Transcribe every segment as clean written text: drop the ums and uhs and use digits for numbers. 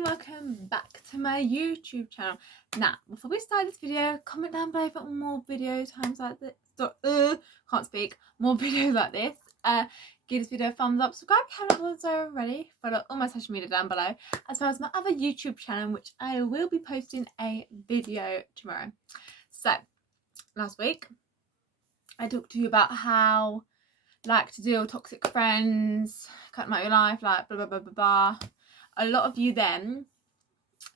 and welcome back to my YouTube channel. Now, before we start this video, comment down below for more video times like this. Can't speak. More videos like this. Give this video a thumbs up. Subscribe if you haven't done so already. Follow all my social media down below, as well as my other YouTube channel, which I will be posting a video tomorrow. So, last week, I talked to you about how like to deal with toxic friends, cut them out of your life, like blah blah blah blah blah. A lot of you then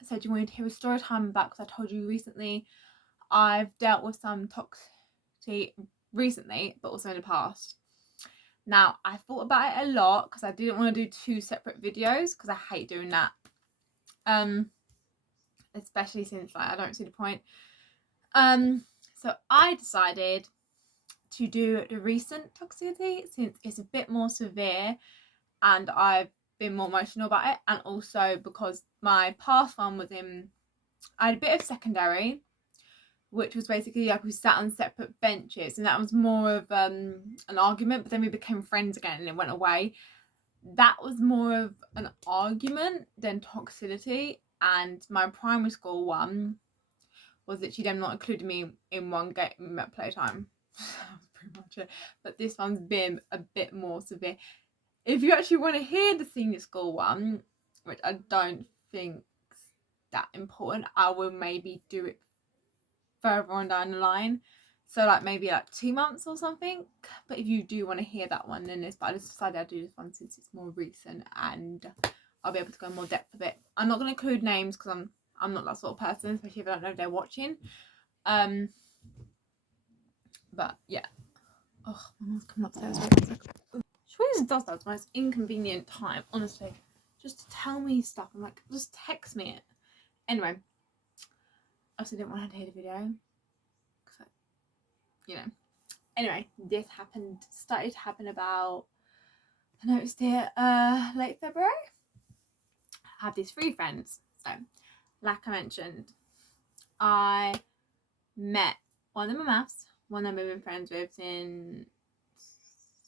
said you wanted to hear a story time about, because I told you recently I've dealt with some toxicity recently, but also in the past. Now, I thought about it a lot because I didn't want to do two separate videos because I hate doing that. Especially since like I don't see the point. So I decided to do the recent toxicity since it's a bit more severe and I've been more emotional about it, and also because my past one was I had a bit of secondary, which was basically like we sat on separate benches, and that was more of an argument, but then we became friends again and it went away. That was more of an argument than toxicity. And my primary school one was that them not including me in one game at playtime. That was pretty much it. But this one's been a bit more severe. If you actually want to hear the senior school one, which I don't think is that important, I will maybe do it further on down the line. So like maybe like 2 months or something. But if you do want to hear that one, then but I just decided I'd do this one since it's more recent and I'll be able to go in more depth of it. I'm not going to include names because I'm not that sort of person, especially if I don't know if they're watching. But yeah. Oh, my mom's coming upstairs. She always does that at the most inconvenient time, honestly. Just to tell me stuff. I'm like, just text me it. Anyway. I also didn't want to hear the video. Because, you know. Anyway, this started to happen about, I noticed it late February. I have these 3 friends. So, like I mentioned, I met one of them in maths, one of them I've been friends with since,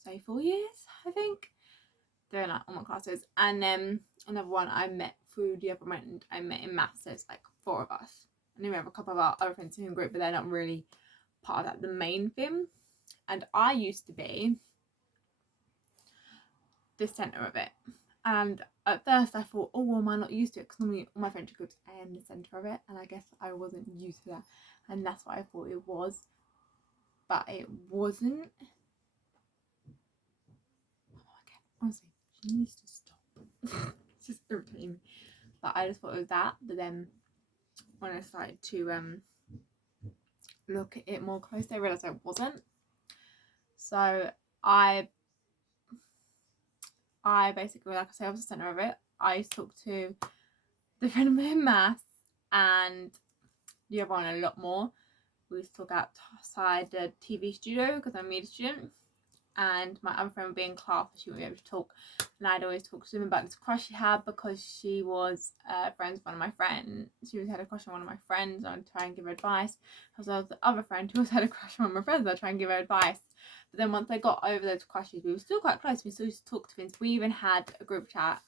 say, 4 years, I think. They're in like all my classes. And then another one I met through the other friend I met in maths. So it's like 4 of us. And then we have a couple of our other friends in the group, but they're not really part of that, the main thing. And I used to be the centre of it. And at first I thought, oh, well, am I not used to it? Because normally all my friendship groups, I am the centre of it. And I guess I wasn't used to that. And that's what I thought it was. But it wasn't. Oh, okay. Honestly, she needs to stop. It's just irritating me. But I just thought it was that. But then when I started to look at it more closely, I realised it wasn't. So I basically, like I say, I was the centre of it. I talked to the friend of mine in maths and the other one a lot more. We used to talk outside the TV studio because I'm a media student, and my other friend would be in class, but she wouldn't be able to talk. And I'd always talk to them about this crush she had because she was friends with one of my friends. She always had a crush on one of my friends, and I'd try and give her advice. As well as the other friend who always had a crush on one of my friends, I'd try and give her advice. But then once I got over those crushes, we were still quite close. We still used to talk to things. We even had a group chat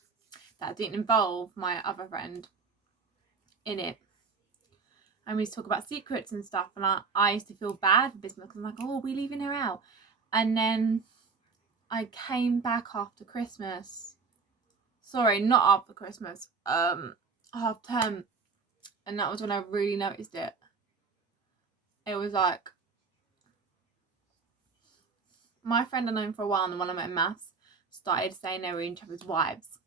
that didn't involve my other friend in it. And we used to talk about secrets and stuff. And I used to feel bad for business because I'm like, oh, are we leaving her out? And then I came back after Christmas. Sorry, not after Christmas. Half term. And that was when I really noticed it. It was like, my friend I've known for a while and the one I met in maths started saying they were each other's wives.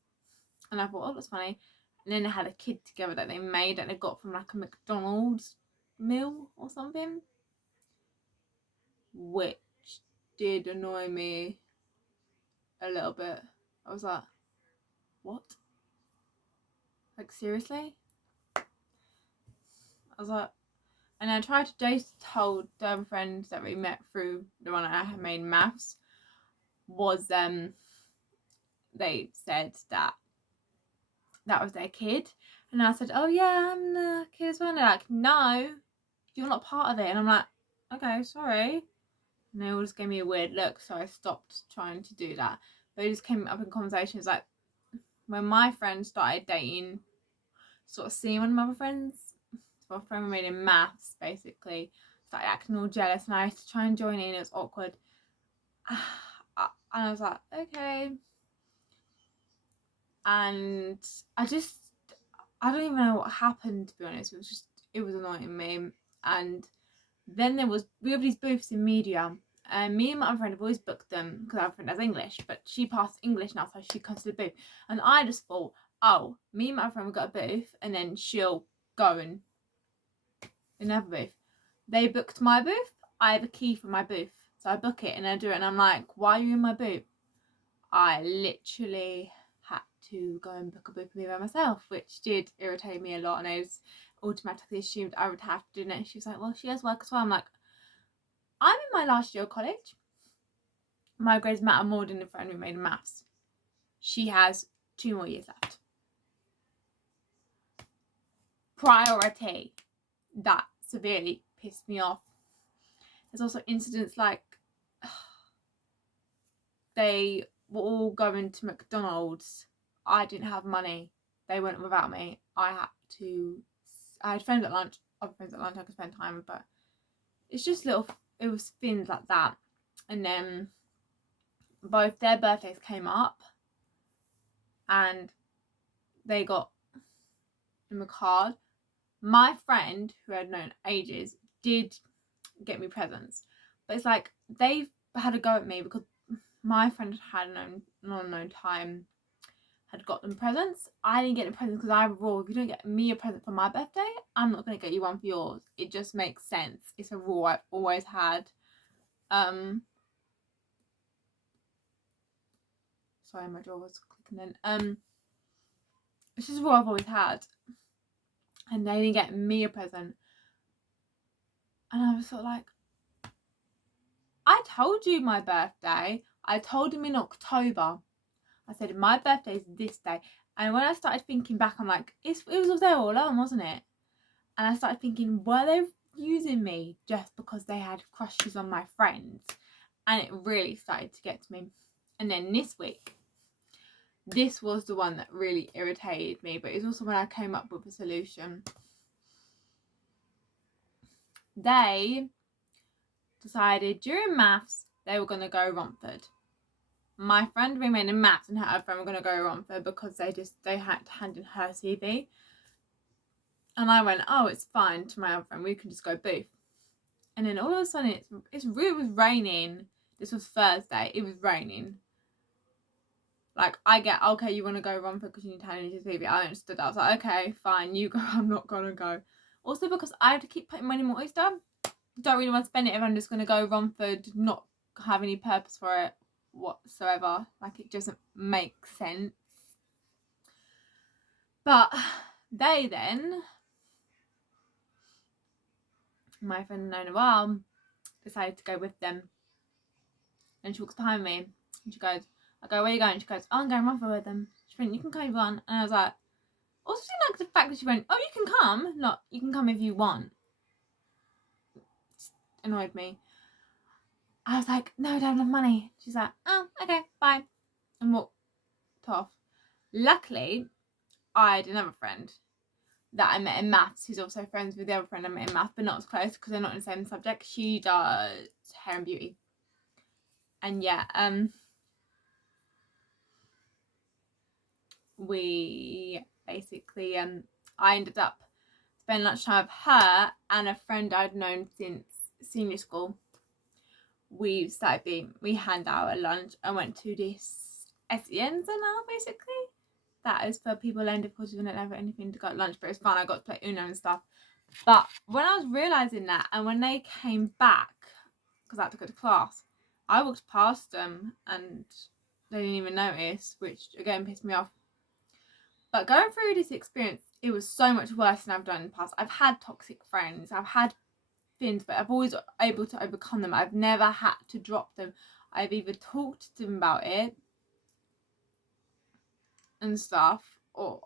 And I thought, oh, that's funny. And then they had a kid together that they made that they got from like a McDonald's meal or something. Which did annoy me a little bit. I was like, what? Like, seriously? I was like, and I tried to just told the other friends that we met through the one I had made in maths was they said that was their kid, and I said, oh yeah, I'm the kid as well. And they're like, no, you're not part of it. And I'm like, okay, sorry. And they all just gave me a weird look, so I stopped trying to do that. But it just came up in conversations like when my friend started dating sort of seeing one of my other friends. So my friend made in maths basically started acting all jealous, and I used to try and join in. It was awkward. And I was like, okay. And I don't even know what happened, to be honest. It was annoying me. And then we have these booths in media, and me and my other friend have always booked them because our friend has English, but she passed English now, so she comes to the booth. And I just thought, oh, me and my other friend have got a booth, and then she'll go in another booth. They booked my booth. I have a key for my booth, so I book it and I do it, and I'm like, why are you in my booth? I literally had to go and book a book with me by myself, which did irritate me a lot, and I was automatically assumed I would have to do it. She was like, well, she has work as well. I'm like, I'm in my last year of college. My grades matter more than the friend who made maths. She has 2 more years left. Priority. That severely pissed me off. There's also incidents like they were all going to McDonald's. I didn't have money. They went without me. I had friends at lunch, other friends at lunch I could spend time with, but it's just it was things like that. And then both their birthdays came up, and they got him a card. My friend, who I'd known ages, did get me presents, but it's like they've had a go at me because my friend had an unknown time had got them presents. I didn't get them presents because I have a rule: if you don't get me a present for my birthday, I'm not going to get you one for yours. It just makes sense. It's a rule I've always had. Sorry, my door was clicking then. It's just a rule I've always had. And they didn't get me a present. And I was sort of like, I told you my birthday. I told him in October. I said, my birthday is this day. And when I started thinking back, I'm like, it was there all along, wasn't it? And I started thinking, were they using me just because they had crushes on my friends? And it really started to get to me. And then this was the one that really irritated me, but it's also when I came up with a solution. They decided during maths they were going to go Romford. My friend remained in maths, and her other friend were going to go Romford because they had to hand in her CV. And I went, oh, it's fine, to my other friend, we can just go booth. And then all of a sudden it was raining. This was Thursday. It was raining. Like, I get, okay, you want to go Romford because you need to hand in your CV. I understood that. I was like, okay, fine, you go. I'm not going to go. Also because I have to keep putting money in my Oyster. Don't really want to spend it if I'm just going to go Romford, not have any purpose for it whatsoever. Like, it doesn't make sense. But they then, my friend known a while, decided to go with them. And she walks behind me and she goes, I go, where are you going? She goes, oh, I'm going Romford with them. She went, you can come if you want. And I was like, also didn't like the fact that she went, oh, you can come. Not, you can come if you want. It annoyed me. I was like, no, I don't have enough money. She's like, oh, okay, bye. And walked off. Luckily, I had another friend that I met in maths who's also friends with the other friend I met in maths, but not as close because they're not in the same subject. She does hair and beauty. And yeah, we basically, I ended up spending lunchtime with her and a friend I'd known since senior school. We hand out a lunch. I went to this SEN Centre, basically. That is for people learning difficulties when they don't have anything to go at lunch, but it's fun. I got to play Uno and stuff. But when I was realising that, and when they came back, because I had to go to class, I walked past them and they didn't even notice, which again pissed me off. But going through this experience, it was so much worse than I've done in the past. I've had toxic friends, I've had things, but I've always able to overcome them. I've never had to drop them. I've either talked to them about it and stuff, or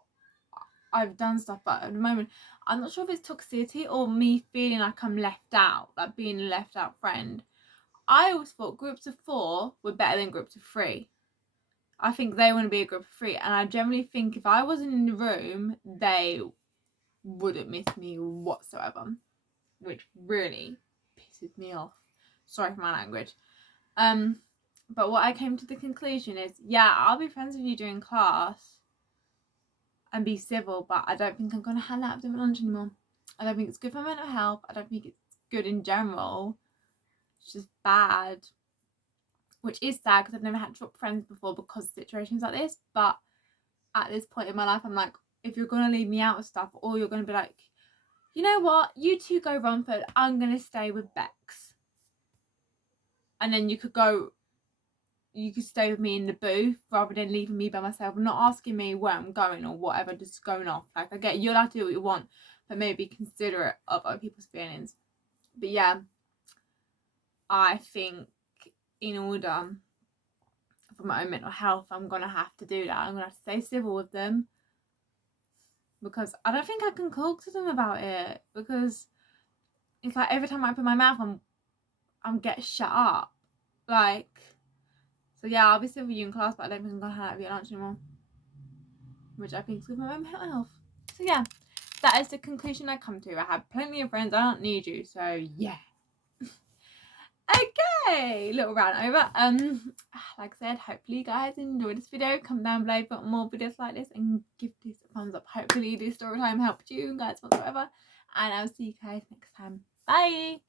I've done stuff, but at the moment I'm not sure if it's toxicity or me feeling like I'm left out, like being a left out friend. I always thought groups of 4 were better than groups of 3. I think they want to be a group of 3, and I generally think if I wasn't in the room, they wouldn't miss me whatsoever, which really pisses me off. Sorry for my language. But what I came to the conclusion is, yeah, I'll be friends with you during class and be civil, but I don't think I'm going to hang out with them at lunch anymore. I don't think it's good for mental health. I don't think it's good in general. It's just bad, which is sad because I've never had to drop friends before because of situations like this. But at this point in my life, I'm like, if you're going to leave me out of stuff, or you're going to be like, you know what, you two go Romford, I'm going to stay with Bex. And then you could stay with me in the booth rather than leaving me by myself and not asking me where I'm going or whatever, just going off. Like, I get you're allowed to do what you want, but maybe considerate of other people's feelings. But yeah, I think in order for my own mental health, I'm gonna have to do that. I'm gonna have to stay civil with them, because I don't think I can talk to them about it, because it's like every time I open my mouth, I'm get shut up. Like, so yeah, I'll be civil with you in class, but I don't think I'm gonna hang out with you at lunch anymore, which I think is good for my own mental health. So yeah, that is the conclusion I come to. I have plenty of friends. I don't need you. So yeah. Okay, little rant over. Like I said, hopefully you guys enjoyed this video. Comment down below for more videos like this and give this a thumbs up. Hopefully this story time helped you guys whatsoever. And I'll see you guys next time. Bye.